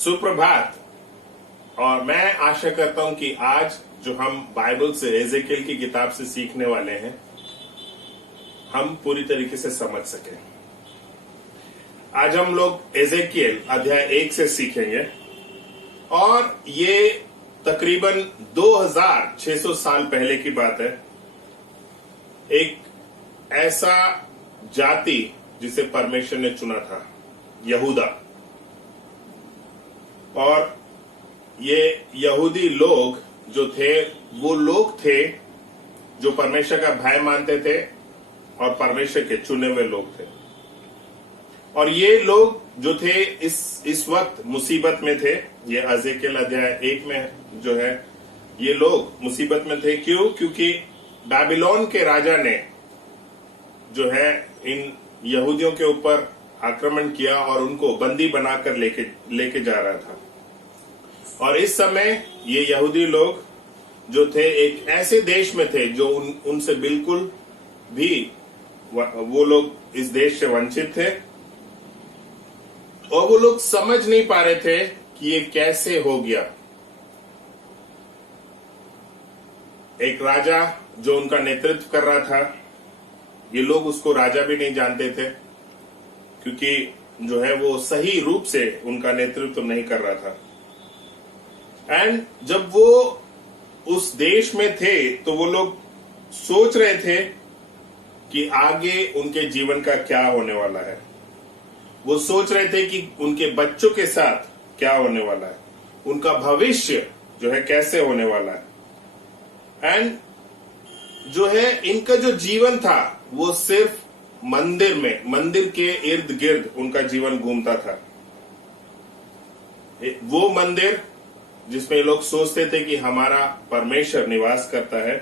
सुप्रभात। और मैं आशा करता हूं कि आज जो हम बाइबल से एजेकियल की किताब से सीखने वाले हैं हम पूरी तरीके से समझ सकें। आज हम लोग एजेकियल अध्याय 1 से सीखेंगे और ये तकरीबन 2600 साल पहले की बात है। एक ऐसा जाति जिसे परमेश्वर ने चुना था, यहूदा। और ये यहूदी लोग जो थे वो लोग थे जो परमेश्वर का भय मानते थे और परमेश्वर के चुने हुए लोग थे। और ये लोग जो थे इस वक्त मुसीबत में थे। ये एजेकियल अध्याय 1 में जो है ये लोग मुसीबत में थे। क्यों? क्योंकि बाबिलोन के राजा ने जो है इन यहूदियों के ऊपर आक्रमण किया और उनको बंदी बनाकर लेके जा रहा था। और इस समय ये यहूदी लोग जो थे एक ऐसे देश में थे जो उनसे बिल्कुल भी वो लोग इस देश से वंचित थे और वो लोग समझ नहीं पा रहे थे कि ये कैसे हो गया। एक राजा जो उनका नेतृत्व कर रहा था, ये लोग उसको राजा भी नहीं जानते थे क्योंकि जो है वो सही रूप से उनका नेतृत्व नहीं कर रहा था। एंड जब वो उस देश में थे तो वो लोग सोच रहे थे कि आगे उनके जीवन का क्या होने वाला है। वो सोच रहे थे कि उनके बच्चों के साथ क्या होने वाला है, उनका भविष्य जो है कैसे होने वाला है। एंड जो है इनका जो जीवन था वो सिर्फ मंदिर के इर्द गिर्द उनका जीवन घूमता था। वो मंदिर जिसमें लोग सोचते थे कि हमारा परमेश्वर निवास करता है।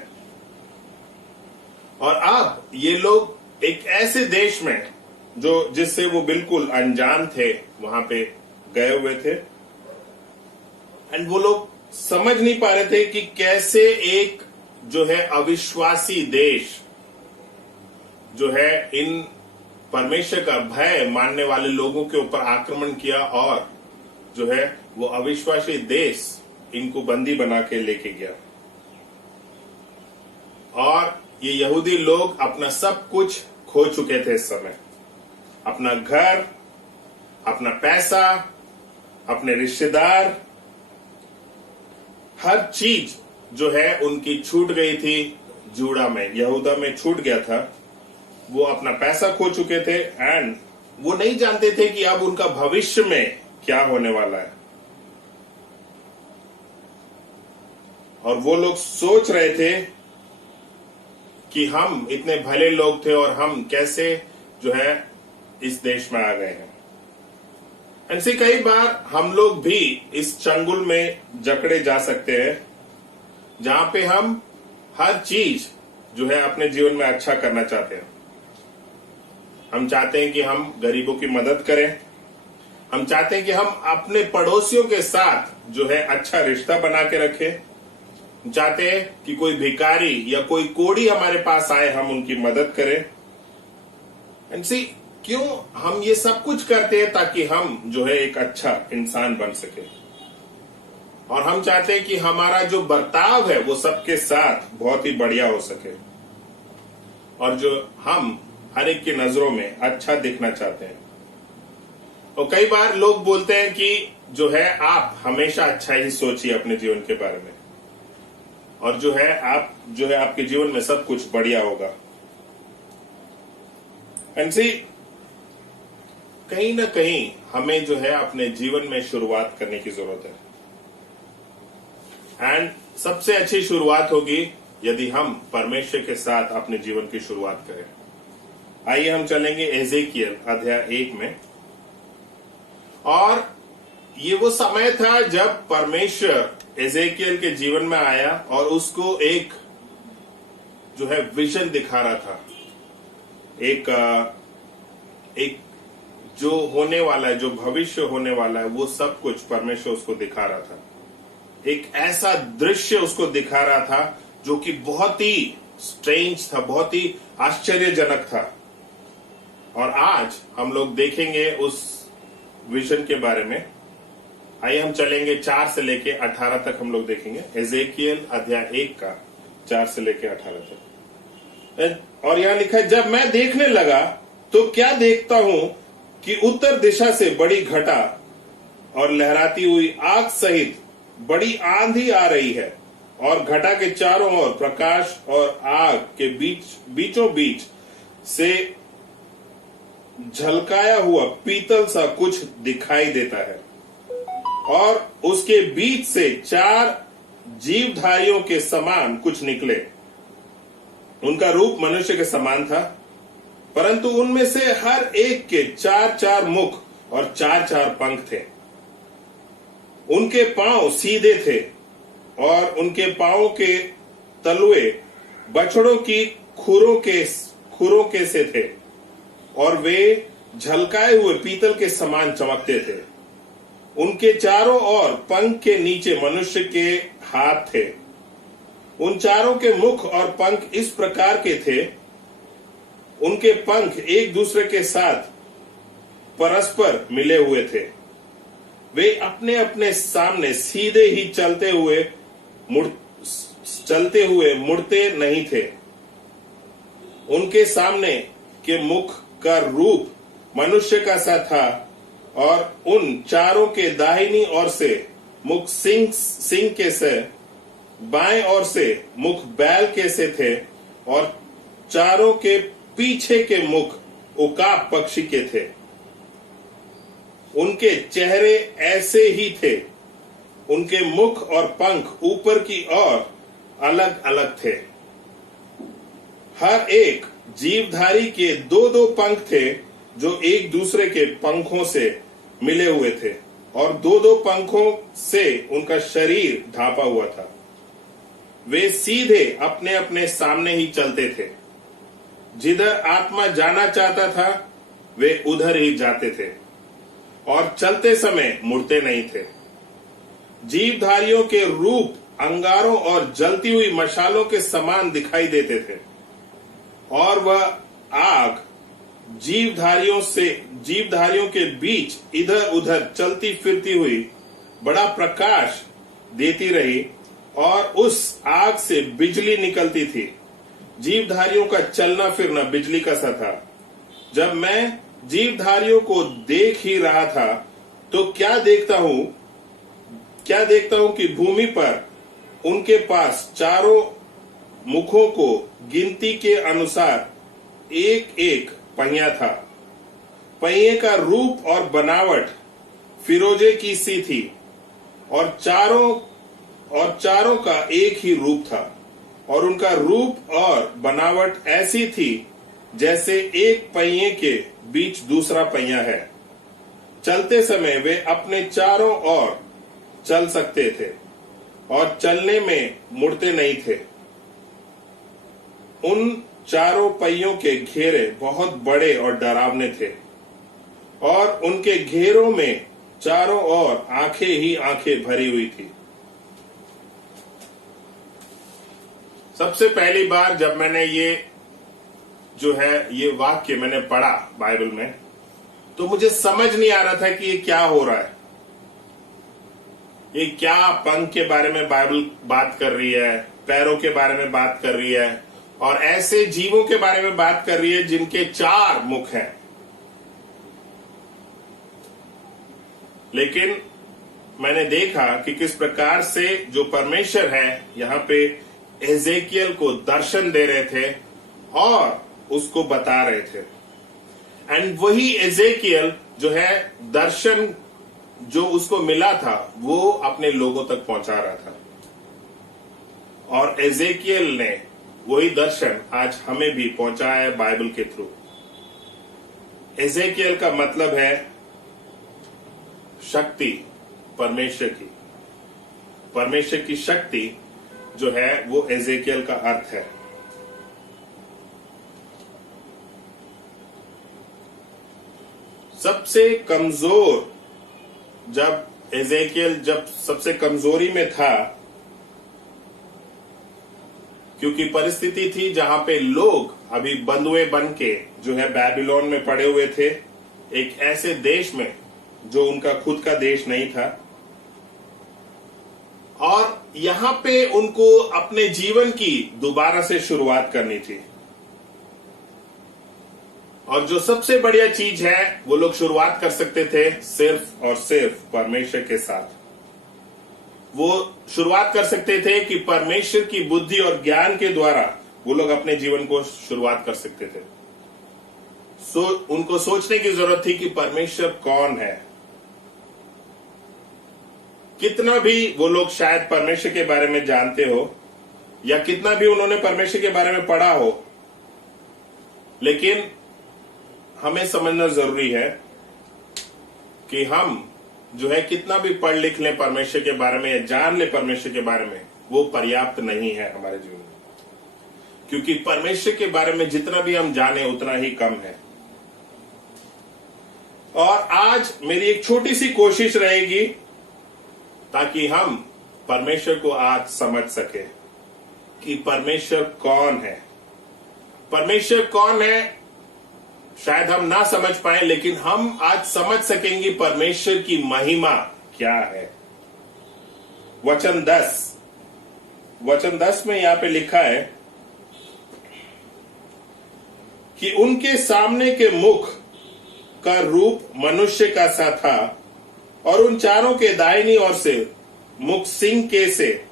और अब ये लोग एक ऐसे देश में जिससे वो बिल्कुल अनजान थे वहां पे गए हुए थे। एंड वो लोग समझ नहीं पा रहे थे कि कैसे एक जो है अविश्वासी देश जो है इन परमेश्वर का भय मानने वाले लोगों के ऊपर आक्रमण किया और जो है वो अविश्वासी देश इनको बंदी बना के लेके गया। और ये यहूदी लोग अपना सब कुछ खो चुके थे इस समय। अपना घर, अपना पैसा, अपने रिश्तेदार, हर चीज जो है उनकी छूट गई थी। यहूदा में छूट गया था। वो अपना पैसा खो चुके थे एंड वो नहीं जानते थे कि अब उनका भविष्य में क्या होने वाला है। और वो लोग सोच रहे थे कि हम इतने भले लोग थे और हम कैसे जो है इस देश में आ गए हैं। ऐसे कई बार हम लोग भी इस चंगुल में जकड़े जा सकते हैं जहां पे हम हर चीज जो है अपने जीवन में अच्छा करना चाहते हैं। हम चाहते हैं कि हम गरीबों की मदद करें। हम चाहते हैं कि हम अपने पड़ोसियों के साथ जो है अच्छा रिश्ता बना के रखें। चाहते हैं कि कोई भिखारी या कोई कोढ़ी हमारे पास आए, हम उनकी मदद करें। एंड सी क्यों हम ये सब कुछ करते हैं? ताकि हम जो है एक अच्छा इंसान बन सके। और हम चाहते हैं कि हमारा जो बर्ताव है वो सबके साथ बहुत ही बढ़िया हो सके और जो हम हर एक की नजरों में अच्छा दिखना चाहते हैं। और कई बार लोग बोलते हैं कि जो है आप हमेशा अच्छा ही सोचिए अपने जीवन के बारे में और जो है आपके जीवन में सब कुछ बढ़िया होगा। एंड सी कहीं ना कहीं हमें जो है अपने जीवन में शुरुआत करने की जरूरत है। एंड सबसे अच्छी शुरुआत होगी यदि हम परमेश्वर के साथ अपने जीवन की शुरुआत करें। आइए हम चलेंगे एजेकियल अध्याय 1 में। और ये वो समय था जब परमेश्वर एजेकियल के जीवन में आया और उसको एक जो है विजन दिखा रहा था। एक जो होने वाला है, जो भविष्य होने वाला है, वो सब कुछ परमेश्वर उसको दिखा रहा था। एक ऐसा दृश्य उसको दिखा रहा था जो कि बहुत ही स्ट्रेंज था, बहुत ही आश्चर्यजनक था। और आज हम लोग देखेंगे उस विजन के बारे में। आइए हम चलेंगे 4 से लेके 18 तक हम लोग देखेंगे। एजेकियल अध्याय 1 का 4 से लेके 18 तक। और यहां लिखा है, जब मैं देखने लगा तो क्या देखता हूं कि उत्तर दिशा से बड़ी घटा और लहराती हुई आग सहित बड़ी आंधी आ रही है, और घटा के चारों ओर प्रकाश और आग के बीचों बीच से झलकाया हुआ पीतल सा कुछ दिखाई देता है, और उसके बीच से 4 जीवधारियों के समान कुछ निकले। उनका रूप मनुष्य के समान था, परंतु उनमें से हर एक के 4-4 मुख और 4-4 पंख थे। उनके पांव सीधे थे और उनके पांवों के तलुए बछड़ों की खुरों के से थे, और वे झलकाए हुए पीतल के समान चमकते थे। उनके चारों ओर पंख के नीचे मनुष्य के हाथ थे। उन चारों के मुख और पंख इस प्रकार के थे, उनके पंख एक दूसरे के साथ परस्पर मिले हुए थे। वे अपने अपने सामने सीधे ही चलते हुए मुड़ते नहीं थे। उनके सामने के मुख का रूप मनुष्य का सा था, और उन चारों के दाहिनी ओर से मुख सिंह के से, बाएं ओर से मुख बैल के से थे, और चारों के पीछे के मुख उकाब पक्षी के थे। उनके चेहरे ऐसे ही थे। उनके मुख और पंख ऊपर की ओर अलग अलग थे। हर एक जीवधारी के 2-2 पंख थे, जो एक दूसरे के पंखों से मिले हुए थे, और 2-2 पंखों से उनका शरीर ढांपा हुआ था। वे सीधे अपने अपने सामने ही चलते थे। जिधर आत्मा जाना चाहता था वे उधर ही जाते थे, और चलते समय मुड़ते नहीं थे। जीवधारियों के रूप अंगारों और जलती हुई मशालों के समान दिखाई देते थे, और वह आग जीवधारियों के बीच इधर उधर चलती फिरती हुई बड़ा प्रकाश देती रही, और उस आग से बिजली निकलती थी। जीवधारियों का चलना फिरना बिजली का सा था। जब मैं जीवधारियों को देख ही रहा था तो क्या देखता हूं कि भूमि पर उनके पास चारों मुखों को गिनती के अनुसार एक एक पहिया था। पहिए का रूप और बनावट फिरोजे की सी थी, और चारों का एक ही रूप था, और उनका रूप और बनावट ऐसी थी जैसे एक पहिए के बीच दूसरा पहिया है। चलते समय वे अपने चारों ओर चल सकते थे, और चलने में मुड़ते नहीं थे। उन चारों पहियों के घेरे बहुत बड़े और डरावने थे, और उनके घेरों में चारों ओर आंखें ही आंखें भरी हुई थी। सबसे पहली बार जब मैंने ये वाक्य मैंने पढ़ा बाइबल में, तो मुझे समझ नहीं आ रहा था कि ये क्या हो रहा है। ये क्या पंख के बारे में बाइबल बात कर रही है, पैरों के बारे में बात कर रही है, और ऐसे जीवों के बारे में बात कर रही है जिनके 4 मुख हैं। लेकिन मैंने देखा कि किस प्रकार से जो परमेश्वर है यहाँ पे एजेकियल को दर्शन दे रहे थे और उसको बता रहे थे। एंड वही एजेकियल जो है दर्शन जो उसको मिला था वो अपने लोगों तक पहुंचा रहा था, और एजेकियल ने वही दर्शन आज हमें भी पहुंचाया है बाइबल के थ्रू। एजेकियल का मतलब है शक्ति परमेश्वर की शक्ति जो है वो एजेकियल का अर्थ है। सबसे कमजोर जब एजेकियल सबसे कमजोरी में था, क्योंकि परिस्थिति थी जहां पे लोग अभी बंधुए बन के जो है बैबीलोन में पड़े हुए थे, एक ऐसे देश में जो उनका खुद का देश नहीं था, और यहां पे उनको अपने जीवन की दोबारा से शुरुआत करनी थी। और जो सबसे बढ़िया चीज है, वो लोग शुरुआत कर सकते थे सिर्फ और सिर्फ परमेश्वर के साथ। वो शुरुआत कर सकते थे कि परमेश्वर की बुद्धि और ज्ञान के द्वारा वो लोग अपने जीवन को शुरुआत कर सकते थे। उनको सोचने की जरूरत थी कि परमेश्वर कौन है। कितना भी वो लोग शायद परमेश्वर के बारे में जानते हो या कितना भी उन्होंने परमेश्वर के बारे में पढ़ा हो, लेकिन हमें समझना जरूरी है कि हम जो है कितना भी पढ़ लिख लें परमेश्वर के बारे में या जान ले परमेश्वर के बारे में, वो पर्याप्त नहीं है हमारे जीवन में। क्योंकि परमेश्वर के बारे में जितना भी हम जाने उतना ही कम है। और आज मेरी एक छोटी सी कोशिश रहेगी ताकि हम परमेश्वर को आज समझ सके कि परमेश्वर कौन है। परमेश्वर कौन है शायद हम ना समझ पाए, लेकिन हम आज समझ सकेंगे परमेश्वर की महिमा क्या है। वचन 10 में यहां पे लिखा है कि उनके सामने के मुख का रूप मनुष्य का सा था और उन चारों के दाहिनी ओर से मुख सिंह के से,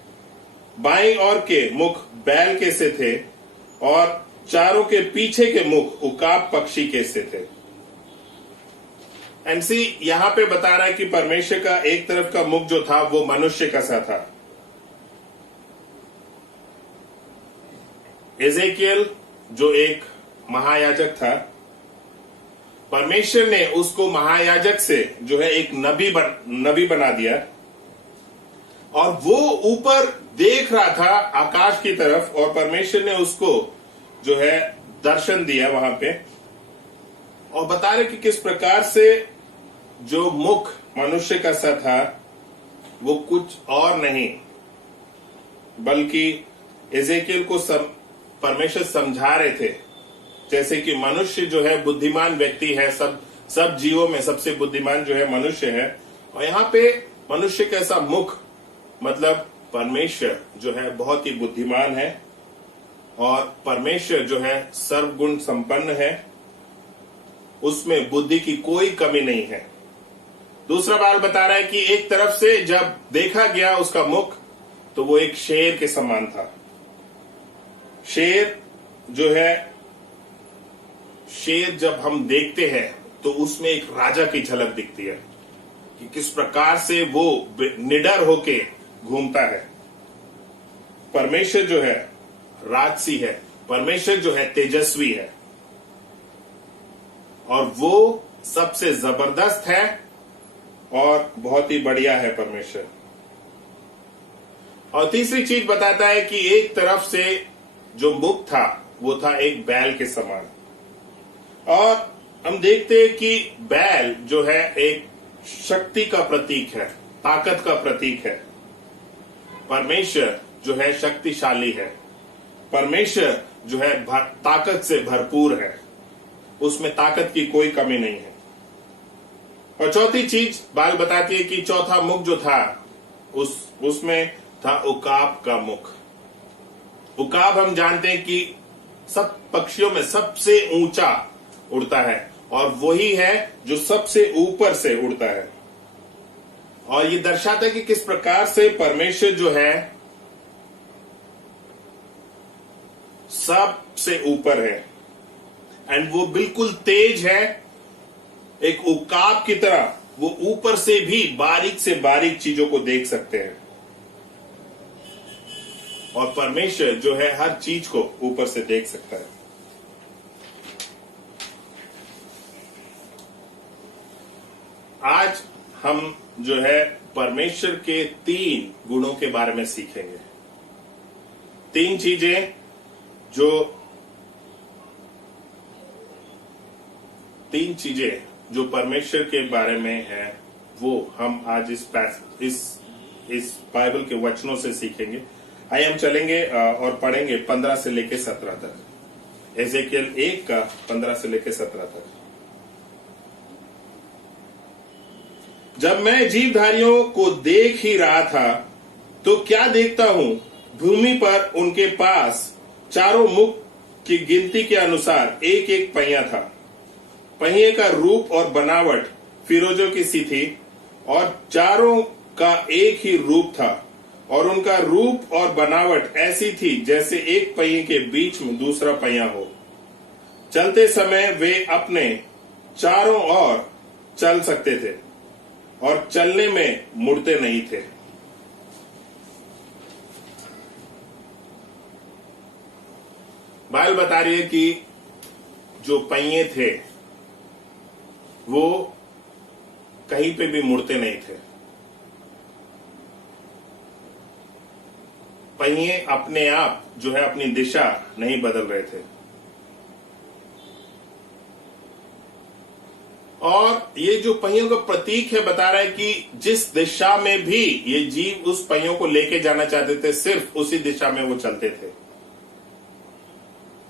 बाईं ओर के मुख बैल के से थे और चारों के पीछे के मुख उकाब पक्षी के से थे। एमसी यहां पे बता रहा है कि परमेश्वर का एक तरफ का मुख जो था वो मनुष्य का सा था। एजेकियल जो एक महायाजक था, परमेश्वर ने उसको महायाजक से जो है एक नबी बना दिया और वो ऊपर देख रहा था आकाश की तरफ और परमेश्वर ने उसको जो है दर्शन दिया वहां पे और बता रहे कि किस प्रकार से जो मुख मनुष्य का सा था वो कुछ और नहीं बल्कि एजेकियल को परमेश्वर समझा रहे थे जैसे कि मनुष्य जो है बुद्धिमान व्यक्ति है, सब जीवों में सबसे बुद्धिमान जो है मनुष्य है। और यहाँ पे मनुष्य का ऐसा मुख मतलब परमेश्वर जो है बहुत ही बुद्धिमान है और परमेश्वर जो है सर्वगुण संपन्न है, उसमें बुद्धि की कोई कमी नहीं है। दूसरा बात बता रहा है कि एक तरफ से जब देखा गया उसका मुख तो वो एक शेर के समान था। शेर जो है, शेर जब हम देखते हैं तो उसमें एक राजा की झलक दिखती है कि किस प्रकार से वो निडर होके घूमता है। परमेश्वर जो है राजसी है, परमेश्वर जो है तेजस्वी है और वो सबसे जबरदस्त है और बहुत ही बढ़िया है परमेश्वर। और तीसरी चीज बताता है कि एक तरफ से जो मुख था वो था एक बैल के समान। और हम देखते हैं कि बैल जो है एक शक्ति का प्रतीक है, ताकत का प्रतीक है। परमेश्वर जो है शक्तिशाली है, परमेश्वर जो है ताकत से भरपूर है, उसमें ताकत की कोई कमी नहीं है। और चौथी चीज बाल बताती है कि चौथा मुख जो था उसमें था उकाब का मुख। उकाब हम जानते हैं कि सब पक्षियों में सबसे ऊंचा उड़ता है और वही है जो सबसे ऊपर से उड़ता है। और ये दर्शाता है कि किस प्रकार से परमेश्वर जो है सबसे ऊपर है एंड वो बिल्कुल तेज है, एक उकाब की तरह वो ऊपर से भी बारीक से बारीक चीजों को देख सकते हैं। और परमेश्वर जो है हर चीज को ऊपर से देख सकता है। आज हम जो है परमेश्वर के 3 गुणों के बारे में सीखेंगे। 3 चीजें जो परमेश्वर के बारे में है वो हम आज इस बाइबल के वचनों से सीखेंगे। आइए हम चलेंगे और पढ़ेंगे 15 से लेकर 17 तक। एजेकियल 1 का 15 से लेकर 17 तक। जब मैं जीवधारियों को देख ही रहा था तो क्या देखता हूं, भूमि पर उनके पास चारों मुख की गिनती के अनुसार एक एक पहिया था। पहिए का रूप और बनावट फिरोजों की सी थी और चारों का एक ही रूप था और उनका रूप और बनावट ऐसी थी जैसे एक पहिए के बीच में दूसरा पहिया हो। चलते समय वे अपने चारों ओर चल सकते थे और चलने में मुड़ते नहीं थे। बाइबल बता रही है कि जो पहिए थे वो कहीं पे भी मुड़ते नहीं थे। पहिए अपने आप जो है अपनी दिशा नहीं बदल रहे थे। और ये जो पहियों का प्रतीक है बता रहा है कि जिस दिशा में भी ये जीव उस पहियों को लेके जाना चाहते थे, सिर्फ उसी दिशा में वो चलते थे।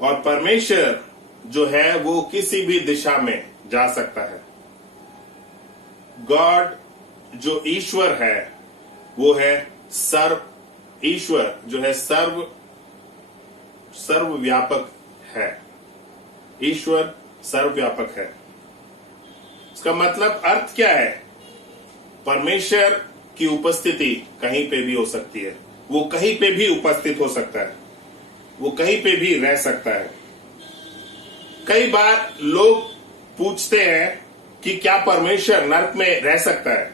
और परमेश्वर जो है वो किसी भी दिशा में जा सकता है। गॉड जो ईश्वर है वो है ईश्वर जो है सर्वव्यापक है। ईश्वर सर्वव्यापक है। इसका मतलब अर्थ क्या है? परमेश्वर की उपस्थिति कहीं पे भी हो सकती है। वो कहीं पे भी उपस्थित हो सकता है। वो कहीं पे भी रह सकता है। कई बार लोग पूछते हैं कि क्या परमेश्वर नरक में रह सकता है?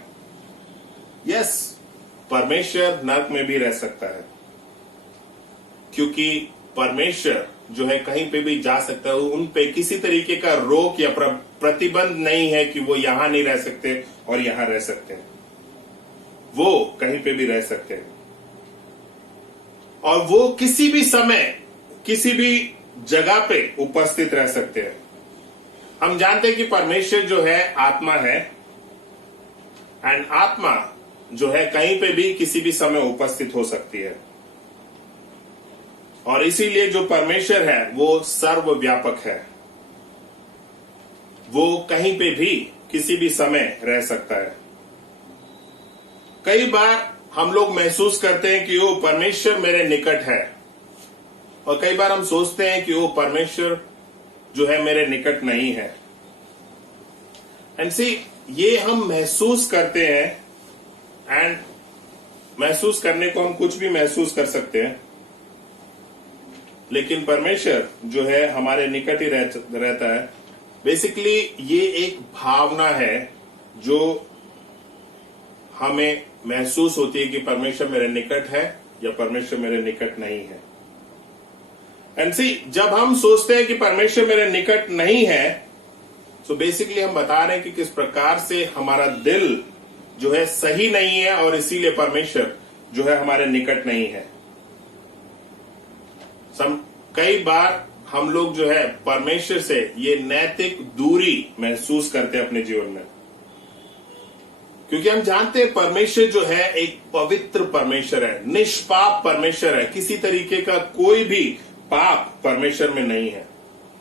यस, परमेश्वर नरक में भी रह सकता है, क्योंकि परमेश्वर जो है कहीं पे भी जा सकता है। उन पे किसी तरीके का रोक या प्रतिबंध नहीं है कि वो यहां नहीं रह सकते और यहां रह सकते हैं। वो कहीं पे भी रह सकते हैं और वो किसी भी समय किसी भी जगह पे उपस्थित रह सकते हैं। हम जानते हैं कि परमेश्वर जो है आत्मा है एंड आत्मा जो है कहीं पे भी किसी भी समय उपस्थित हो सकती है। और इसीलिए जो परमेश्वर है वो सर्वव्यापक है। वो कहीं पे भी किसी भी समय रह सकता है। कई बार हम लोग महसूस करते हैं कि वो परमेश्वर मेरे निकट है और कई बार हम सोचते हैं कि वो परमेश्वर जो है मेरे निकट नहीं है। एंड सी, ये हम महसूस करते हैं एंड महसूस करने को हम कुछ भी महसूस कर सकते हैं, लेकिन परमेश्वर जो है हमारे निकट ही रहता है। बेसिकली ये एक भावना है जो हमें महसूस होती है कि परमेश्वर मेरे निकट है या परमेश्वर मेरे निकट नहीं है। एंड सी, जब हम सोचते हैं कि परमेश्वर मेरे निकट नहीं है, तो बेसिकली हम बता रहे हैं कि किस प्रकार से हमारा दिल जो है सही नहीं है और इसीलिए परमेश्वर जो है हमारे निकट नहीं है। कई बार हम लोग जो है परमेश्वर से ये नैतिक दूरी महसूस करते हैं अपने जीवन में, क्योंकि हम जानते हैं परमेश्वर जो है एक पवित्र परमेश्वर है, निष्पाप परमेश्वर है। किसी तरीके का कोई भी पाप परमेश्वर में नहीं है।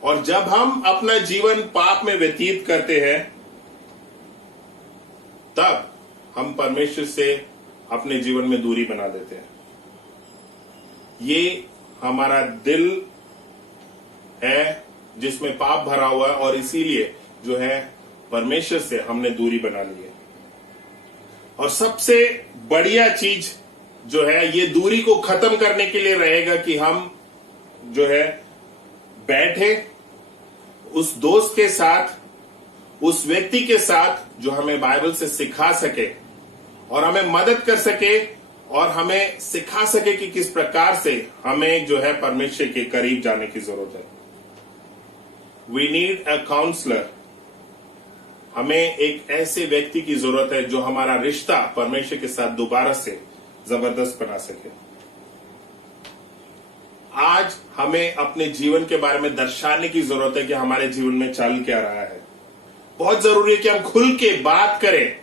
और जब हम अपना जीवन पाप में व्यतीत करते हैं तब हम परमेश्वर से अपने जीवन में दूरी बना देते हैं। ये हमारा दिल है जिसमें पाप भरा हुआ है और इसीलिए जो है परमेश्वर से हमने दूरी बना ली है। और सबसे बढ़िया चीज जो है ये दूरी को खत्म करने के लिए रहेगा कि हम जो है बैठे उस दोस्त के साथ, उस व्यक्ति के साथ जो हमें बाइबल से सिखा सके और हमें मदद कर सके और हमें सिखा सके कि किस प्रकार से हमें जो है परमेश्वर के करीब जाने की जरूरत है। We need a counsellor. हमें एक ऐसे व्यक्ति की जरूरत है जो हमारा रिश्ता परमेश्वर के साथ दोबारा से जबरदस्त बना सके। आज हमें अपने जीवन के बारे में दर्शाने की जरूरत है कि हमारे जीवन में चल क्या रहा है। बहुत जरूरी है कि हम खुल के बात करें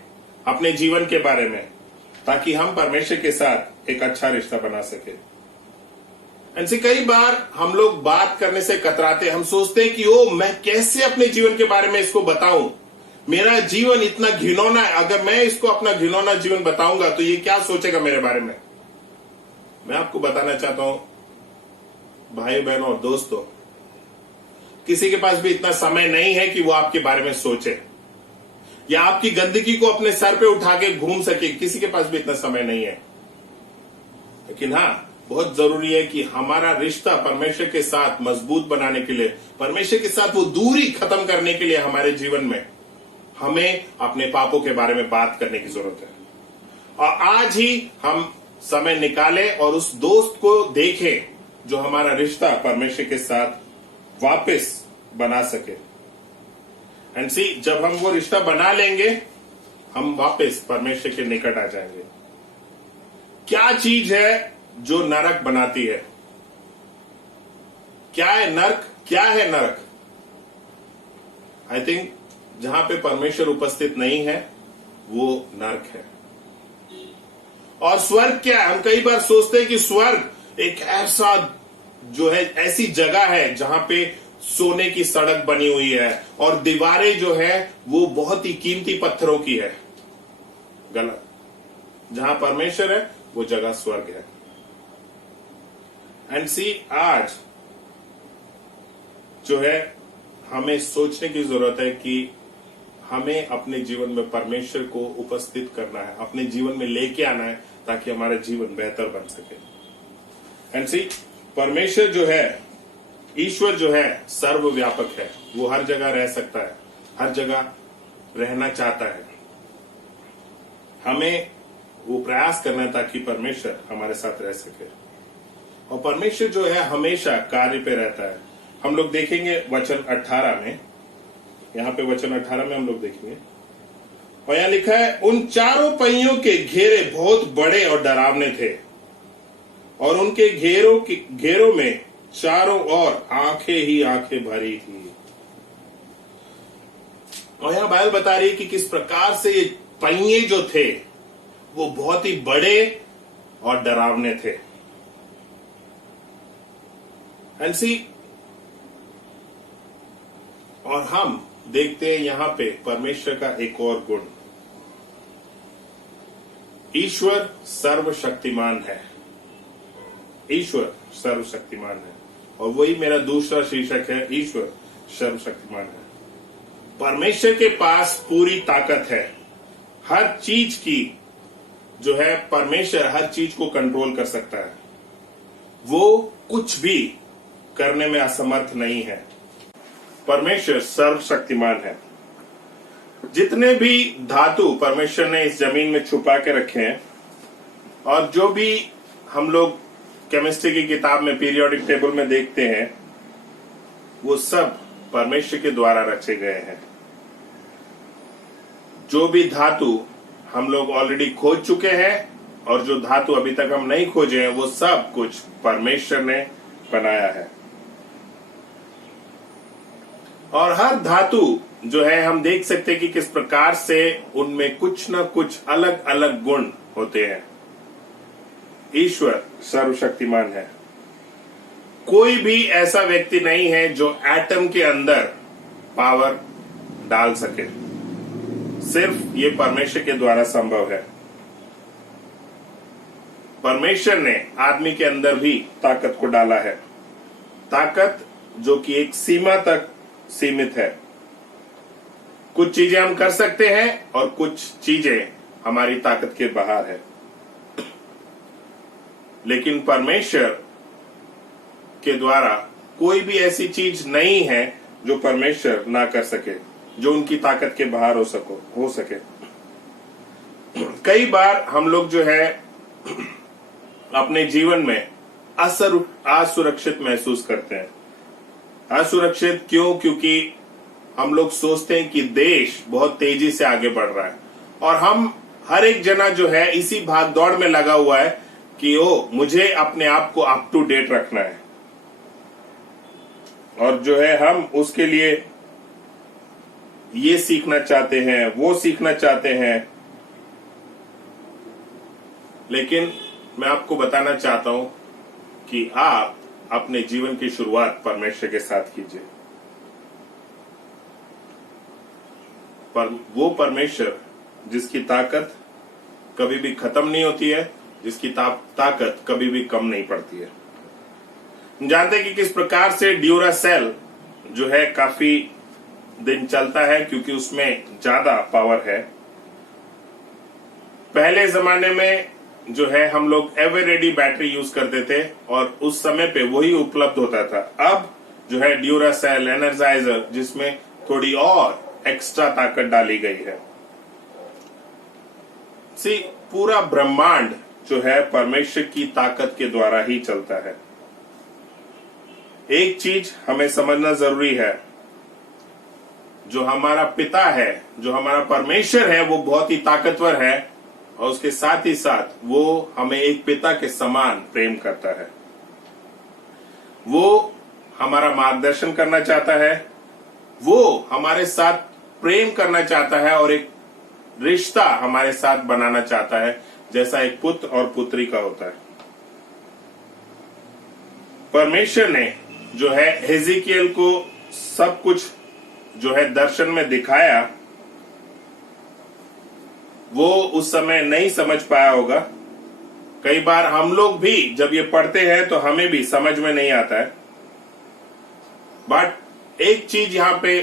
अपने जीवन के बारे में, ताकि हम परमेश्वर के साथ एक अच्छा रिश्ता बना सके। ऐसे कई बार हम लोग बात करने से कतराते हैं। हम सोचते हैं कि ओ, मैं कैसे अपने जीवन के बारे में इसको बताऊं, मेरा जीवन इतना घिनौना है, अगर मैं इसको अपना घिनौना जीवन बताऊंगा तो ये क्या सोचेगा मेरे बारे में। मैं आपको बताना चाहता हूं भाई बहनों और दोस्तों, किसी के पास भी इतना समय नहीं है कि वो आपके बारे में सोचे या आपकी गंदगी को अपने सर पे उठा के घूम सके। किसी के पास भी इतना समय नहीं है। लेकिन हाँ, बहुत जरूरी है कि हमारा रिश्ता परमेश्वर के साथ मजबूत बनाने के लिए, परमेश्वर के साथ वो दूरी खत्म करने के लिए हमारे जीवन में हमें अपने पापों के बारे में बात करने की जरूरत है। और आज ही हम समय निकालें और उस दोस्त को देखें जो हमारा रिश्ता परमेश्वर के साथ वापस बना सके। एंड सी, जब हम वो रिश्ता बना लेंगे, हम वापस परमेश्वर के निकट आ जाएंगे। क्या चीज है जो नरक बनाती है? क्या है नरक? क्या है नरक? आई थिंक जहां पे परमेश्वर उपस्थित नहीं है वो नरक है। और स्वर्ग क्या है? हम कई बार सोचते हैं कि स्वर्ग एक ऐसा जो है, ऐसी जगह है जहां पे सोने की सड़क बनी हुई है और दीवारें जो है वो बहुत ही कीमती पत्थरों की है। गलत। जहां परमेश्वर है वो जगह स्वर्ग है। एंड सी, आज जो है हमें सोचने की जरूरत है कि हमें अपने जीवन में परमेश्वर को उपस्थित करना है, अपने जीवन में लेके आना है ताकि हमारा जीवन बेहतर बन सके। एंड सी, परमेश्वर जो है, ईश्वर जो है सर्वव्यापक है। वो हर जगह रह सकता है, हर जगह रहना चाहता है। हमें वो प्रयास करना है ताकि परमेश्वर हमारे साथ रह सके। और परमेश्वर जो है हमेशा कार्य पे रहता है। हम लोग देखेंगे वचन 18 में, यहां पे वचन 18 में हम लोग देखेंगे, और यहां लिखा है, उन चारों पहियों के घेरे बहुत बड़े और डरावने थे और उनके घेरों में चारों ओर आंखें ही आंखें भरी थी। और यहां बाइबल बता रही है कि किस प्रकार से ये पहिए जो थे वो बहुत ही बड़े और डरावने थे। एंड सी, और हम देखते हैं यहां पे परमेश्वर का एक और गुण, ईश्वर सर्वशक्तिमान है। ईश्वर सर्वशक्तिमान है। और वही मेरा दूसरा शीर्षक है, ईश्वर सर्वशक्तिमान है। परमेश्वर के पास पूरी ताकत है। हर चीज की जो है, परमेश्वर हर चीज को कंट्रोल कर सकता है। वो कुछ भी करने में असमर्थ नहीं है। परमेश्वर सर्वशक्तिमान है। जितने भी धातु परमेश्वर ने इस जमीन में छुपा के रखे हैं, और जो भी हम लोग केमिस्ट्री की किताब में पीरियोडिक टेबल में देखते हैं, वो सब परमेश्वर के द्वारा रचे गए हैं। जो भी धातु हम लोग ऑलरेडी खोज चुके हैं और जो धातु अभी तक हम नहीं खोजे हैं, वो सब कुछ परमेश्वर ने बनाया है। और हर धातु जो है, हम देख सकते हैं कि किस प्रकार से उनमें कुछ ना कुछ अलग अलग गुण होते हैं। ईश्वर सर्वशक्तिमान है। कोई भी ऐसा व्यक्ति नहीं है जो एटम के अंदर पावर डाल सके। सिर्फ ये परमेश्वर के द्वारा संभव है। परमेश्वर ने आदमी के अंदर भी ताकत को डाला है, ताकत जो कि एक सीमा तक सीमित है। कुछ चीजें हम कर सकते हैं और कुछ चीजें हमारी ताकत के बाहर है। लेकिन परमेश्वर के द्वारा कोई भी ऐसी चीज नहीं है जो परमेश्वर ना कर सके, जो उनकी ताकत के बाहर हो सके। कई बार हम लोग जो है अपने जीवन में असुरक्षित महसूस करते हैं। असुरक्षित क्यों? क्योंकि हम लोग सोचते हैं कि देश बहुत तेजी से आगे बढ़ रहा है और हम हर एक जना जो है इसी भाग दौड़ में लगा हुआ है कि मुझे अपने आप को अप टू डेट रखना है, और जो है हम उसके लिए ये सीखना चाहते हैं, वो सीखना चाहते हैं। लेकिन मैं आपको बताना चाहता हूं कि आप अपने जीवन की शुरुआत परमेश्वर के साथ कीजिए। पर वो परमेश्वर जिसकी ताकत कभी भी खत्म नहीं होती है जिसकी ताकत कभी भी कम नहीं पड़ती है। हम जानते हैं कि किस प्रकार से ड्यूरासेल जो है काफी दिन चलता है, क्योंकि उसमें ज्यादा पावर है। पहले जमाने में जो है हम लोग एवर रेडी बैटरी यूज करते थे और उस समय पे वही उपलब्ध होता था। अब जो है ड्यूरासेल एनर्जाइजर, जिसमें थोड़ी और एक्स्ट्रा ताकत डाली गई है। पूरा ब्रह्मांड जो है परमेश्वर की ताकत के द्वारा ही चलता है। एक चीज हमें समझना जरूरी है, जो हमारा पिता है, जो हमारा परमेश्वर है, वो बहुत ही ताकतवर है और उसके साथ ही साथ वो हमें एक पिता के समान प्रेम करता है। वो हमारा मार्गदर्शन करना चाहता है, वो हमारे साथ प्रेम करना चाहता है और एक रिश्ता हमारे साथ बनाना चाहता है, जैसा एक पुत्र और पुत्री का होता है। परमेश्वर ने जो है हिजकिय्याह को सब कुछ जो है दर्शन में दिखाया, वो उस समय नहीं समझ पाया होगा। कई बार हम लोग भी जब ये पढ़ते हैं तो हमें भी समझ में नहीं आता है। बट एक चीज यहां पे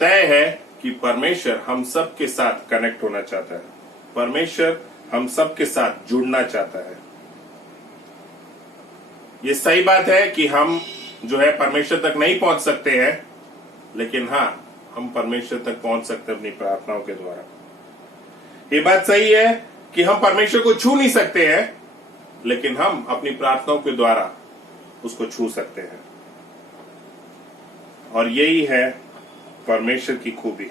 तय है कि परमेश्वर हम सब के साथ कनेक्ट होना चाहता है। परमेश्वर हम सब के साथ जुड़ना चाहता है। ये सही बात है कि हम जो है परमेश्वर तक नहीं पहुंच सकते हैं, लेकिन हाँ, हम परमेश्वर तक पहुंच सकते हैं अपनी प्रार्थनाओं के द्वारा। ये बात सही है कि हम परमेश्वर को छू नहीं सकते हैं, लेकिन हम अपनी प्रार्थनाओं के द्वारा उसको छू सकते हैं। और यही है परमेश्वर की खूबी।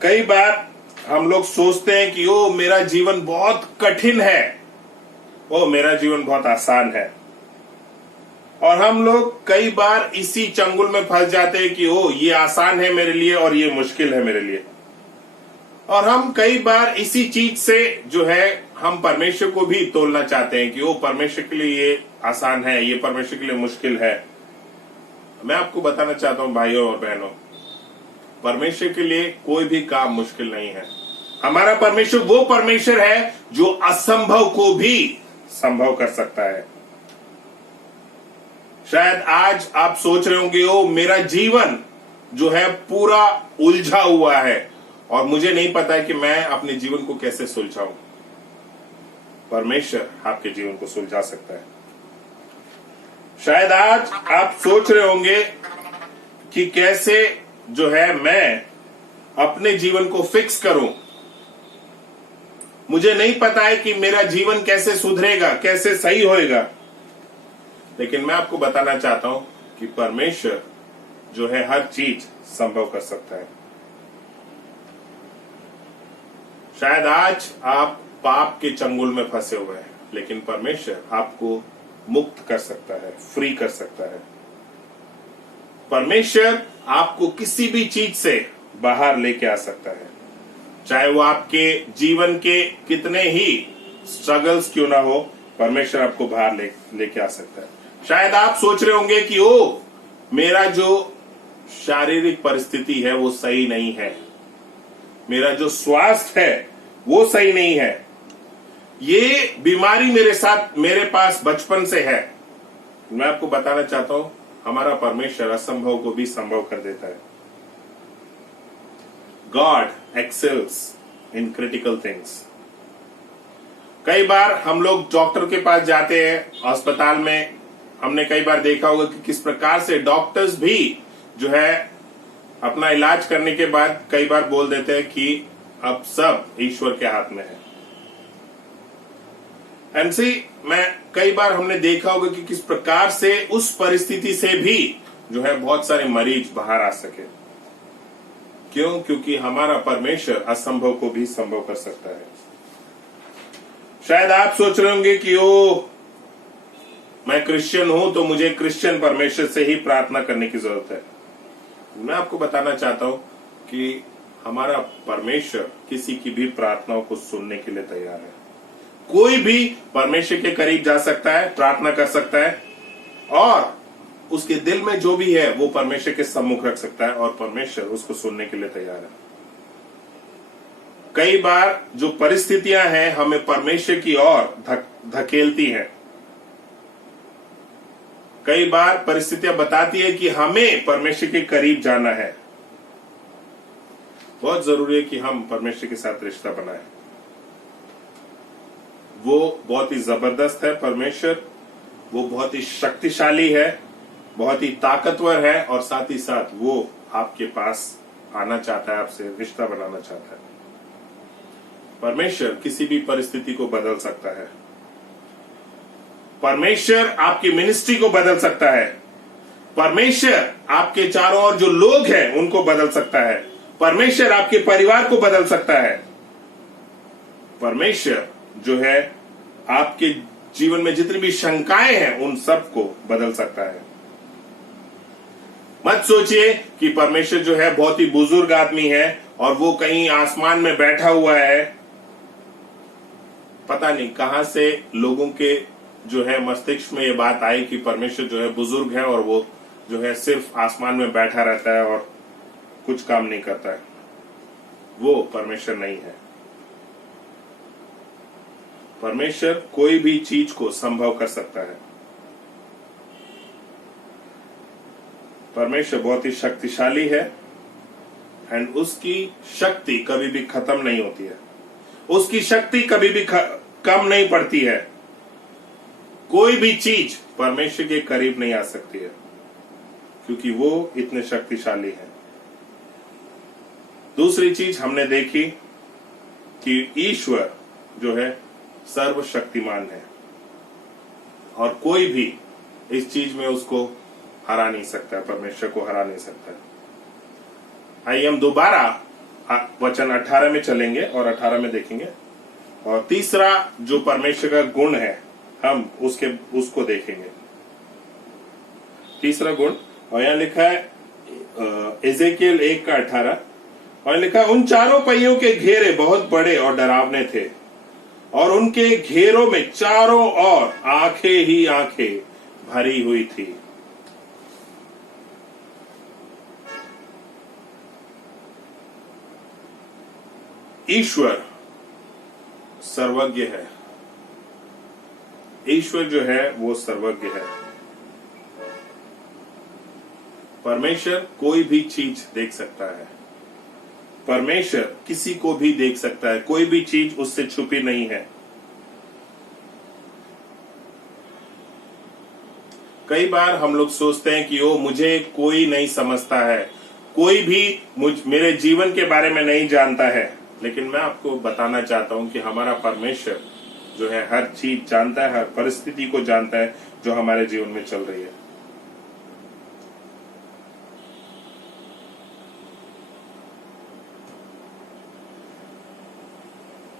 कई बार हम लोग सोचते हैं कि ओ मेरा जीवन बहुत कठिन है, ओ मेरा जीवन बहुत आसान है, और हम लोग कई बार इसी चंगुल में फंस जाते हैं कि ओ ये आसान है मेरे लिए और ये मुश्किल है मेरे लिए। और हम कई बार इसी चीज से जो है हम परमेश्वर को भी तोलना चाहते हैं कि ओ परमेश्वर के लिए ये आसान है, ये परमेश्वर के लिए मुश्किल है। मैं आपको बताना चाहता हूं भाइयों और बहनों, परमेश्वर के लिए कोई भी काम मुश्किल नहीं है। हमारा परमेश्वर वो परमेश्वर है जो असंभव को भी संभव कर सकता है। शायद आज आप सोच रहे होंगे ओ मेरा जीवन जो है पूरा उलझा हुआ है और मुझे नहीं पता है कि मैं अपने जीवन को कैसे सुलझाऊं। परमेश्वर आपके जीवन को सुलझा सकता है। शायद आज आप सोच रहे होंगे कि कैसे जो है मैं अपने जीवन को फिक्स करूं, मुझे नहीं पता है कि मेरा जीवन कैसे सुधरेगा, कैसे सही होएगा। लेकिन मैं आपको बताना चाहता हूं कि परमेश्वर जो है हर चीज संभव कर सकता है। शायद आज आप पाप के चंगुल में फंसे हुए हैं, लेकिन परमेश्वर आपको मुक्त कर सकता है, फ्री कर सकता है। परमेश्वर आपको किसी भी चीज से बाहर लेके आ सकता है, चाहे वो आपके जीवन के कितने ही स्ट्रगल्स क्यों ना हो, परमेश्वर आपको बाहर लेके आ सकता है। शायद आप सोच रहे होंगे कि ओ मेरा जो शारीरिक परिस्थिति है वो सही नहीं है, मेरा जो स्वास्थ्य है वो सही नहीं है, ये बीमारी मेरे पास बचपन से है। मैं आपको बताना चाहता हूं, हमारा परमेश्वर असंभव को भी संभव कर देता है। God excels in critical things. कई बार हम लोग डॉक्टर के पास जाते हैं, अस्पताल में हमने कई बार देखा होगा कि किस प्रकार से डॉक्टर्स भी जो है अपना इलाज करने के बाद कई बार बोल देते हैं कि अब सब ईश्वर के हाथ में है। एमसी मैं कई बार हमने देखा होगा कि किस प्रकार से उस परिस्थिति से भी जो है बहुत सारे मरीज बाहर आ सके। क्यों? क्योंकि हमारा परमेश्वर असंभव को भी संभव कर सकता है। शायद आप सोच रहे होंगे कि ओ मैं क्रिश्चियन हूं तो मुझे क्रिश्चियन परमेश्वर से ही प्रार्थना करने की जरूरत है। मैं आपको बताना चाहता हूं कि हमारा परमेश्वर किसी की भी प्रार्थनाओं को सुनने के लिए तैयार है। कोई भी परमेश्वर के करीब जा सकता है, प्रार्थना कर सकता है और उसके दिल में जो भी है वो परमेश्वर के सम्मुख रख सकता है और परमेश्वर उसको सुनने के लिए तैयार है। कई बार जो परिस्थितियां हैं हमें परमेश्वर की ओर धकेलती हैं। कई बार परिस्थितियां बताती है कि हमें परमेश्वर के करीब जाना है। बहुत जरूरी है कि हम परमेश्वर के साथ रिश्ता बनाएं। वो बहुत ही जबरदस्त है परमेश्वर, वो बहुत ही शक्तिशाली है, बहुत ही ताकतवर है, और साथ ही साथ वो आपके पास आना चाहता है, आपसे रिश्ता बनाना चाहता है। परमेश्वर किसी भी परिस्थिति को बदल सकता है। परमेश्वर आपकी मिनिस्ट्री को बदल सकता है। परमेश्वर आपके चारों ओर जो लोग हैं उनको बदल सकता है। परमेश्वर आपके परिवार को बदल सकता है। परमेश्वर जो है आपके जीवन में जितनी भी शंकाएं हैं उन सब को बदल सकता है। मत सोचिए कि परमेश्वर जो है बहुत ही बुजुर्ग आदमी है और वो कहीं आसमान में बैठा हुआ है। पता नहीं कहां से लोगों के जो है मस्तिष्क में ये बात आई कि परमेश्वर जो है बुजुर्ग है और वो जो है सिर्फ आसमान में बैठा रहता है और कुछ काम नहीं करता है। वो परमेश्वर नहीं है। परमेश्वर कोई भी चीज को संभव कर सकता है। परमेश्वर बहुत ही शक्तिशाली है एंड उसकी शक्ति कभी भी खत्म नहीं होती है। उसकी शक्ति कभी भी कम नहीं पड़ती है। कोई भी चीज परमेश्वर के करीब नहीं आ सकती है क्योंकि वो इतने शक्तिशाली है। दूसरी चीज हमने देखी कि ईश्वर जो है सर्वशक्तिमान है और कोई भी इस चीज में उसको हरा नहीं सकता है, परमेश्वर को हरा नहीं सकता है। आइए हम दोबारा वचन 18 में चलेंगे और 18 में देखेंगे और तीसरा जो परमेश्वर का गुण है हम उसको देखेंगे। तीसरा गुण, और यहां लिखा है एजेकियल 1 का 18, और लिखा उन चारों पहियों के घेरे बहुत बड़े और डरावने थे और उनके घेरों में चारों ओर आंखें ही आंखें भरी हुई थी। ईश्वर सर्वज्ञ है। ईश्वर जो है वो सर्वज्ञ है। परमेश्वर कोई भी चीज देख सकता है। परमेश्वर किसी को भी देख सकता है। कोई भी चीज उससे छुपी नहीं है। कई बार हम लोग सोचते हैं कि ओ मुझे कोई नहीं समझता है, कोई भी मेरे जीवन के बारे में नहीं जानता है, लेकिन मैं आपको बताना चाहता हूं कि हमारा परमेश्वर जो है हर चीज जानता है, हर परिस्थिति को जानता है जो हमारे जीवन में चल रही है।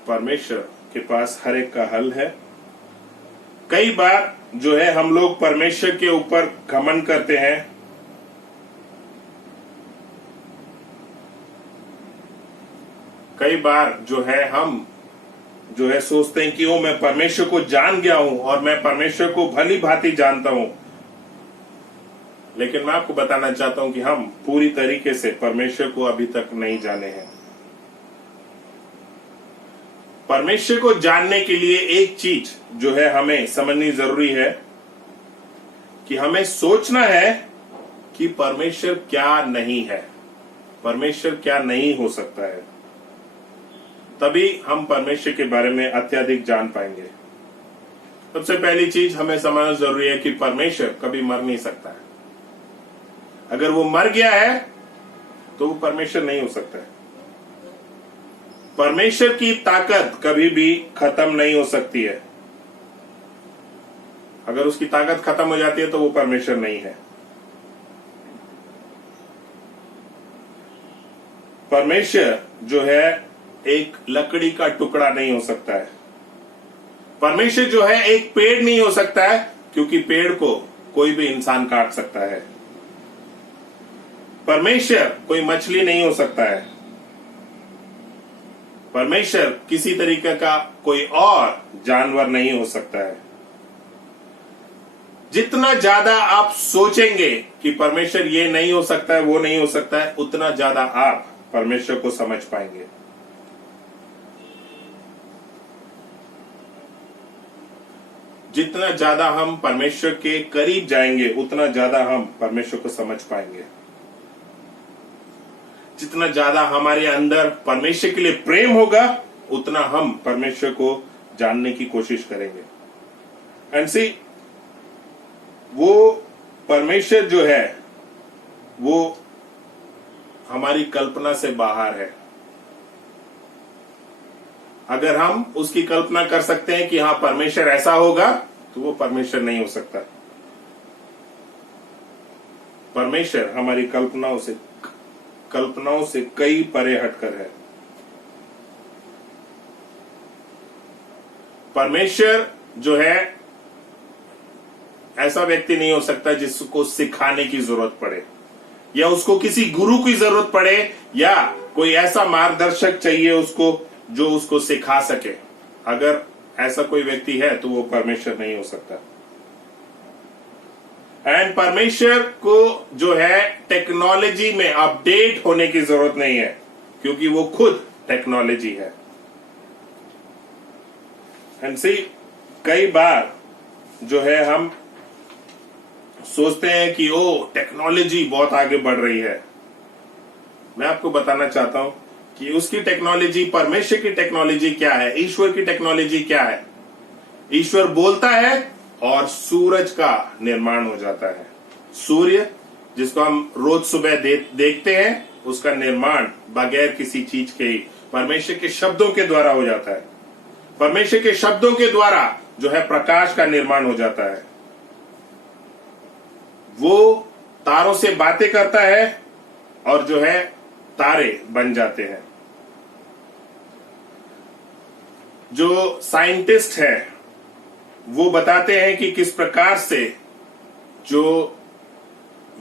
परमेश्वर के पास हर एक का हल है। कई बार जो है हम लोग परमेश्वर के ऊपर घमंड करते हैं। कई बार जो है हम जो है सोचते हैं कि ओ मैं परमेश्वर को जान गया हूं और मैं परमेश्वर को भली भांति जानता हूं, लेकिन मैं आपको बताना चाहता हूं कि हम पूरी तरीके से परमेश्वर को अभी तक नहीं जाने हैं। परमेश्वर को जानने के लिए एक चीज जो है हमें समझनी जरूरी है कि हमें सोचना है कि परमेश्वर क्या नहीं है, परमेश्वर क्या नहीं हो सकता है। तभी हम परमेश्वर के बारे में अत्यधिक जान पाएंगे। सबसे पहली चीज हमें समझना जरूरी है कि परमेश्वर कभी मर नहीं सकता है। अगर वो मर गया है तो वो परमेश्वर नहीं हो सकता है। परमेश्वर की ताकत कभी भी खत्म नहीं हो सकती है। अगर उसकी ताकत खत्म हो जाती है तो वो परमेश्वर नहीं है। परमेश्वर जो है एक लकड़ी का टुकड़ा नहीं हो सकता है। परमेश्वर जो है एक पेड़ नहीं हो सकता है, क्योंकि पेड़ को कोई भी इंसान काट सकता है। परमेश्वर कोई मछली नहीं हो सकता है। परमेश्वर किसी तरीके का कोई और जानवर नहीं हो सकता है। जितना ज्यादा आप सोचेंगे कि परमेश्वर ये नहीं हो सकता है, वो नहीं हो सकता है, उतना ज्यादा आप परमेश्वर को समझ पाएंगे। जितना ज्यादा हम परमेश्वर के करीब जाएंगे उतना ज्यादा हम परमेश्वर को समझ पाएंगे। जितना ज्यादा हमारे अंदर परमेश्वर के लिए प्रेम होगा उतना हम परमेश्वर को जानने की कोशिश करेंगे। एंड सी, वो परमेश्वर जो है वो हमारी कल्पना से बाहर है। अगर हम उसकी कल्पना कर सकते हैं कि हाँ परमेश्वर ऐसा होगा, तो वो परमेश्वर नहीं हो सकता। परमेश्वर हमारी कल्पनाओं से कई परे हटकर है। परमेश्वर जो है ऐसा व्यक्ति नहीं हो सकता जिसको सिखाने की जरूरत पड़े, या उसको किसी गुरु की जरूरत पड़े, या कोई ऐसा मार्गदर्शक चाहिए उसको जो उसको सिखा सके। अगर ऐसा कोई व्यक्ति है तो वो परमेश्वर नहीं हो सकता। एंड परमेश्वर को जो है टेक्नोलॉजी में अपडेट होने की जरूरत नहीं है, क्योंकि वो खुद टेक्नोलॉजी है। एंड सी, कई बार जो है हम सोचते हैं कि ओ टेक्नोलॉजी बहुत आगे बढ़ रही है। मैं आपको बताना चाहता हूं कि उसकी टेक्नोलॉजी, परमेश्वर की टेक्नोलॉजी क्या है, ईश्वर की टेक्नोलॉजी क्या है। ईश्वर बोलता है और सूरज का निर्माण हो जाता है। सूर्य जिसको हम रोज सुबह देखते हैं, उसका निर्माण बगैर किसी चीज के ही परमेश्वर के शब्दों के द्वारा हो जाता है। परमेश्वर के शब्दों के द्वारा जो है प्रकाश का निर्माण हो जाता है। वो तारों से बातें करता है और जो है तारे बन जाते हैं। जो साइंटिस्ट है वो बताते हैं कि किस प्रकार से जो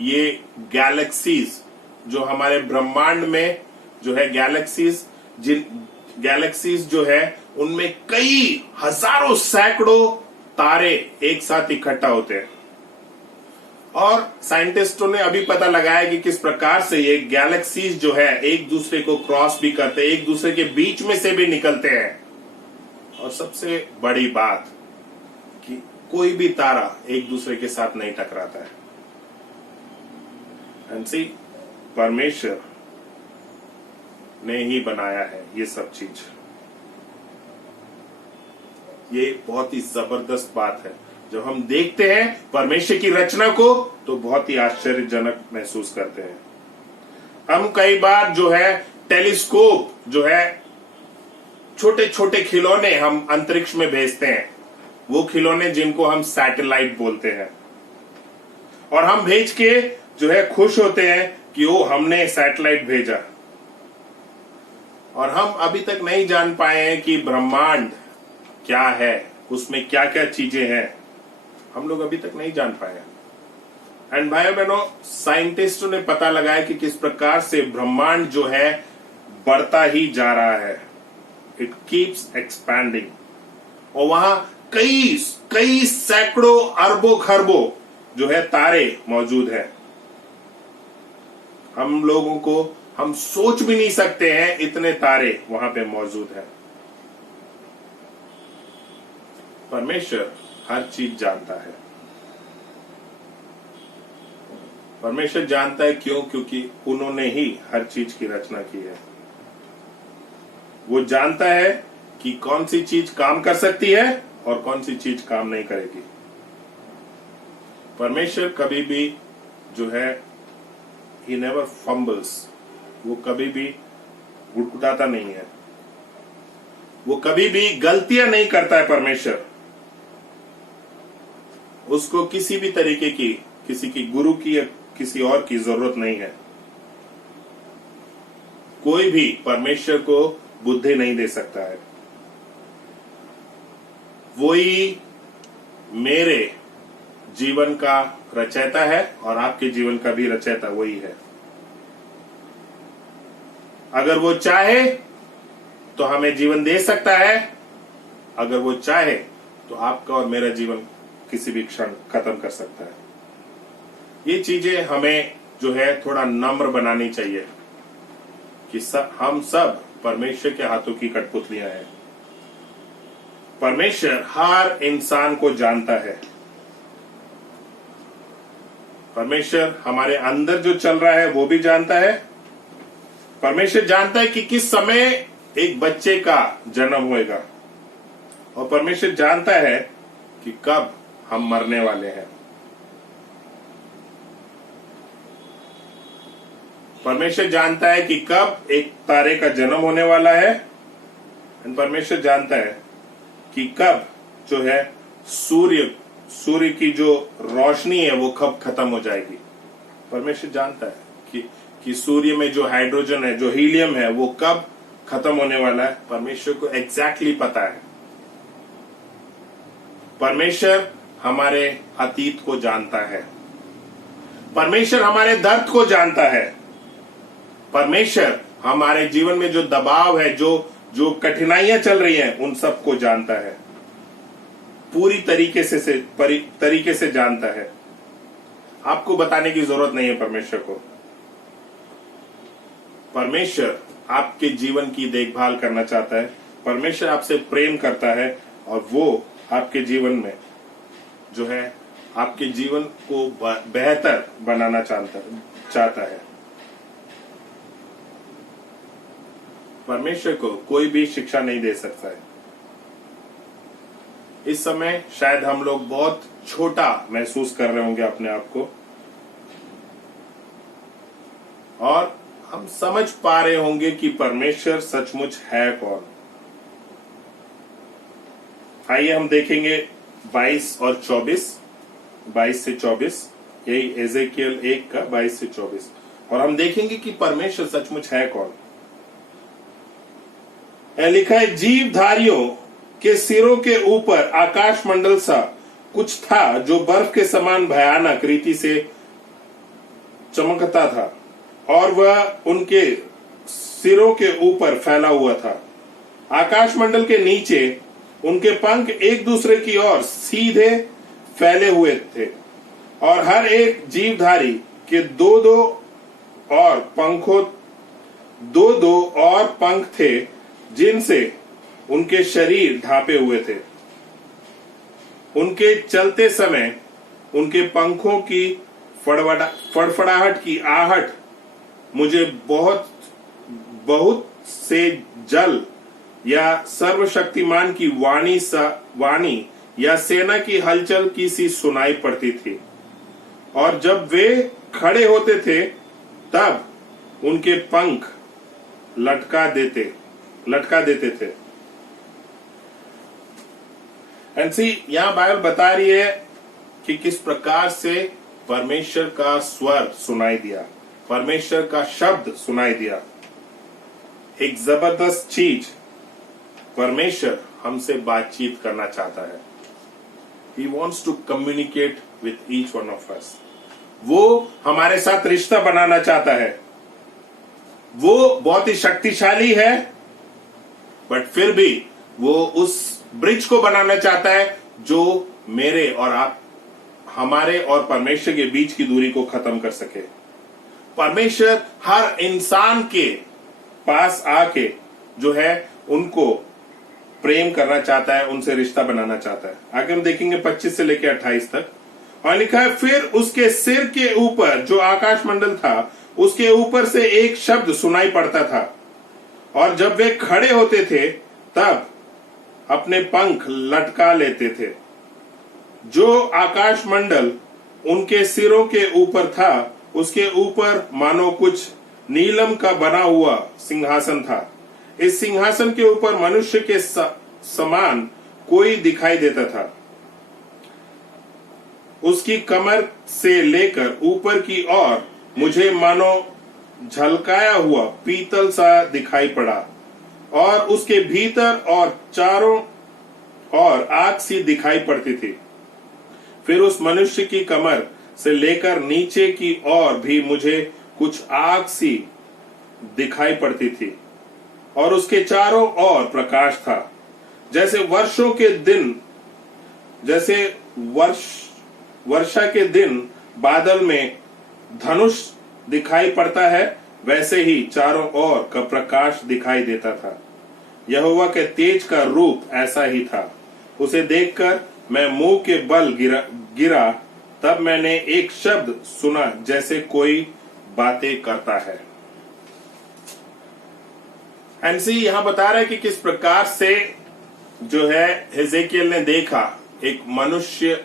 ये गैलेक्सीज जो हमारे ब्रह्मांड में जो है गैलेक्सीज जो है उनमें कई हजारों सैकड़ों तारे एक साथ इकट्ठा होते हैं। और साइंटिस्टों ने अभी पता लगाया कि किस प्रकार से ये गैलेक्सीज जो है एक दूसरे को क्रॉस भी करते हैं, एक दूसरे के बीच में से भी निकलते हैं। और सबसे बड़ी बात कि कोई भी तारा एक दूसरे के साथ नहीं टकराता है। एंड सी, परमेश्वर ने ही बनाया है ये सब चीज। ये बहुत ही जबरदस्त बात है। जब हम देखते हैं परमेश्वर की रचना को तो बहुत ही आश्चर्यजनक महसूस करते हैं। हम कई बार जो है टेलीस्कोप जो है छोटे छोटे खिलौने हम अंतरिक्ष में भेजते हैं, वो खिलौने जिनको हम सैटेलाइट बोलते हैं, और हम भेज के जो है खुश होते हैं कि ओ हमने सैटेलाइट भेजा। और हम अभी तक नहीं जान पाए हैं कि ब्रह्मांड क्या है, उसमें क्या क्या चीजें हैं, हम लोग अभी तक नहीं जान पाए। एंड भाइयों बहनों, साइंटिस्टों ने पता लगाया कि किस प्रकार से ब्रह्मांड जो है बढ़ता ही जा रहा है। इट कीप्स एक्सपैंडिंग, और वहां कई कई सैकड़ों अरबों खरबों जो है तारे मौजूद हैं। हम लोगों को हम सोच भी नहीं सकते हैं इतने तारे वहां पे मौजूद हैं। परमेश्वर हर चीज जानता है। परमेश्वर जानता है क्यों? क्योंकि उन्होंने ही हर चीज की रचना की है। वो जानता है कि कौन सी चीज काम कर सकती है और कौन सी चीज काम नहीं करेगी। परमेश्वर कभी भी जो है he never fumbles, वो कभी भी गुटगुटाता नहीं है, वो कभी भी गलतियां नहीं करता है। परमेश्वर, उसको किसी भी तरीके की, किसी की गुरु की या किसी और की जरूरत नहीं है। कोई भी परमेश्वर को बुद्धि नहीं दे सकता है। वही मेरे जीवन का रचयिता है और आपके जीवन का भी रचयिता वही है। अगर वो चाहे तो हमें जीवन दे सकता है, अगर वो चाहे तो आपका और मेरा जीवन किसी भी क्षण खत्म कर सकता है। ये चीजें हमें जो है थोड़ा नम्र बनानी चाहिए कि हम सब परमेश्वर के हाथों की कठपुतलियां हैं। परमेश्वर हर इंसान को जानता है। परमेश्वर हमारे अंदर जो चल रहा है वो भी जानता है। परमेश्वर जानता है कि किस समय एक बच्चे का जन्म होएगा, और परमेश्वर जानता है कि कब हम मरने वाले हैं। परमेश्वर जानता है कि कब एक तारे का जन्म होने वाला है, और परमेश्वर जानता है कि कब जो है सूर्य की जो रोशनी है वो कब खत्म हो जाएगी। परमेश्वर जानता है कि सूर्य में जो हाइड्रोजन है, जो हीलियम है, वो कब खत्म होने वाला है। परमेश्वर को एग्जैक्टली पता है। परमेश्वर हमारे अतीत को जानता है। परमेश्वर हमारे दर्द को जानता है। परमेश्वर हमारे जीवन में जो दबाव है, जो कठिनाइयां चल रही हैं, उन सबको जानता है। पूरी तरीके से जानता है। आपको बताने की जरूरत नहीं है परमेश्वर को। परमेश्वर आपके जीवन की देखभाल करना चाहता है। परमेश्वर आपसे प्रेम करता है, और वो आपके जीवन में जो है आपके जीवन को बेहतर बनाना चाहता है। परमेश्वर को कोई भी शिक्षा नहीं दे सकता है। इस समय शायद हम लोग बहुत छोटा महसूस कर रहे होंगे अपने आप को, और हम समझ पा रहे होंगे कि परमेश्वर सचमुच है कौन। आइए हम देखेंगे 22 और 24, 22 से 24, यही एजेकियल 1 का 22 से 24, और हम देखेंगे कि परमेश्वर सचमुच है कौन। लिखा है, जीवधारियों के सिरों के ऊपर आकाश मंडल सा कुछ था, जो बर्फ के समान भयानक रीति से चमकता था, और वह उनके सिरों के ऊपर फैला हुआ था। आकाश मंडल के नीचे उनके पंख एक दूसरे की ओर सीधे फैले हुए थे, और हर एक जीवधारी के दो दो और पंख थे, जिनसे उनके शरीर ढांपे हुए थे। उनके चलते समय उनके पंखों की फड़फड़ाहट की आहट मुझे बहुत से जल या सर्वशक्तिमान की वाणी या सेना की हलचल की सी सुनाई पड़ती थी, और जब वे खड़े होते थे तब उनके पंख लटका देते थे। एंड सी, यहां बाइबल बता रही है कि किस प्रकार से परमेश्वर का स्वर सुनाई दिया, परमेश्वर का शब्द सुनाई दिया। एक जबरदस्त चीज, परमेश्वर हमसे बातचीत करना चाहता है। He wants to communicate with each one of us. वो हमारे साथ रिश्ता बनाना चाहता है। वो बहुत ही शक्तिशाली है, बट फिर भी वो उस ब्रिज को बनाना चाहता है जो मेरे और हमारे और परमेश्वर के बीच की दूरी को खत्म कर सके। परमेश्वर हर इंसान के पास आके जो है उनको प्रेम करना चाहता है, उनसे रिश्ता बनाना चाहता है। आगे हम देखेंगे 25 से लेकर 28 तक, और लिखा है, फिर उसके सिर के ऊपर जो आकाश मंडल था, उसके ऊपर से एक शब्द सुनाई पड़ता था, और जब वे खड़े होते थे तब अपने पंख लटका लेते थे। जो आकाश मंडल उनके सिरों के ऊपर था, उसके ऊपर मानो कुछ नीलम का बना हुआ सिंहासन था। इस सिंहासन के ऊपर मनुष्य के समान कोई दिखाई देता था। उसकी कमर से लेकर ऊपर की ओर मुझे मानो झलकाया हुआ पीतल सा दिखाई पड़ा, और उसके भीतर और चारों ओर आग सी दिखाई पड़ती थी। फिर उस मनुष्य की कमर से लेकर नीचे की ओर भी मुझे कुछ आग सी दिखाई पड़ती थी, और उसके चारों ओर प्रकाश था। जैसे वर्षा के दिन बादल में धनुष दिखाई पड़ता है, वैसे ही चारों ओर का प्रकाश दिखाई देता था। यहोवा के तेज का रूप ऐसा ही था। उसे देखकर मैं मुंह के बल गिरा। तब मैंने एक शब्द सुना जैसे कोई बातें करता है। एनसी यहां बता रहा है कि किस प्रकार से जो है हिजकिय्याह ने देखा एक मनुष्य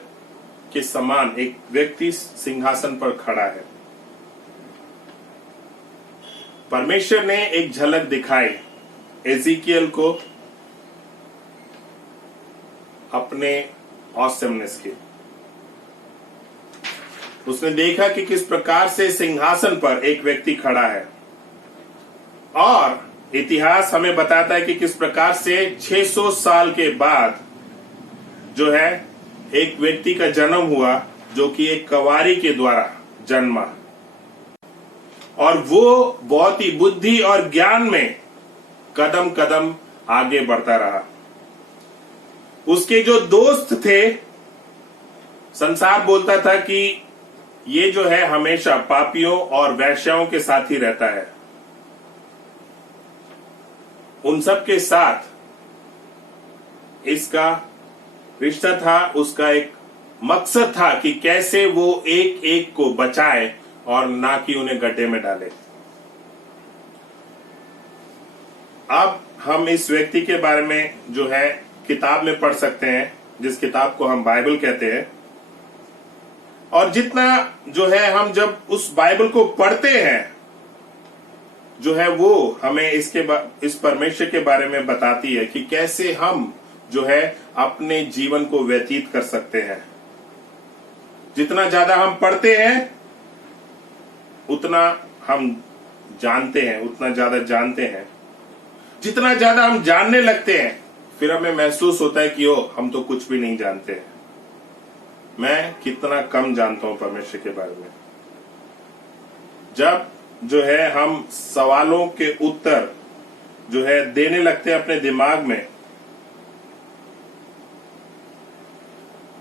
के समान एक व्यक्ति सिंहासन पर खड़ा है। परमेश्वर ने एक झलक दिखाई हिजकिय्याह को अपने ऑसमनेस की। उसने देखा कि किस प्रकार से सिंहासन पर एक व्यक्ति खड़ा है, और इतिहास हमें बताता है कि किस प्रकार से 600 साल के बाद जो है एक व्यक्ति का जन्म हुआ जो कि एक कवारी के द्वारा जन्मा, और वो बहुत ही बुद्धि और ज्ञान में कदम कदम आगे बढ़ता रहा। उसके जो दोस्त थे, संसार बोलता था कि ये जो है हमेशा पापियों और वैश्याओं के साथ ही रहता है। उन सब के साथ इसका रिश्ता था, उसका एक मकसद था कि कैसे वो एक एक को बचाए और ना कि उन्हें गड्ढे में डाले। अब हम इस व्यक्ति के बारे में जो है किताब में पढ़ सकते हैं, जिस किताब को हम बाइबल कहते हैं। और जितना जो है हम जब उस बाइबल को पढ़ते हैं जो है वो हमें इस परमेश्वर के बारे में बताती है कि कैसे हम जो है अपने जीवन को व्यतीत कर सकते हैं। जितना ज्यादा हम पढ़ते हैं उतना हम जानते हैं, उतना ज्यादा जानते हैं। जितना ज्यादा हम जानने लगते हैं फिर हमें महसूस होता है कि हम तो कुछ भी नहीं जानते हैं। मैं कितना कम जानता हूं परमेश्वर के बारे में। जब जो है हम सवालों के उत्तर जो है देने लगते हैं अपने दिमाग में,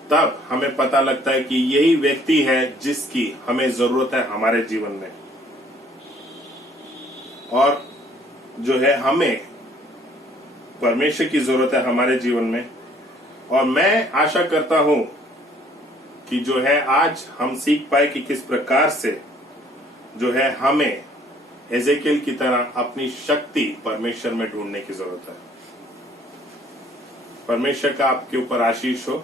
तब हमें पता लगता है कि यही व्यक्ति है जिसकी हमें जरूरत है हमारे जीवन में, और जो है हमें परमेश्वर की जरूरत है हमारे जीवन में। और मैं आशा करता हूं कि जो है आज हम सीख पाए कि किस प्रकार से जो है हमें हिजकिय्याह की तरह अपनी शक्ति परमेश्वर में ढूंढने की जरूरत है। परमेश्वर का आपके ऊपर आशीष हो।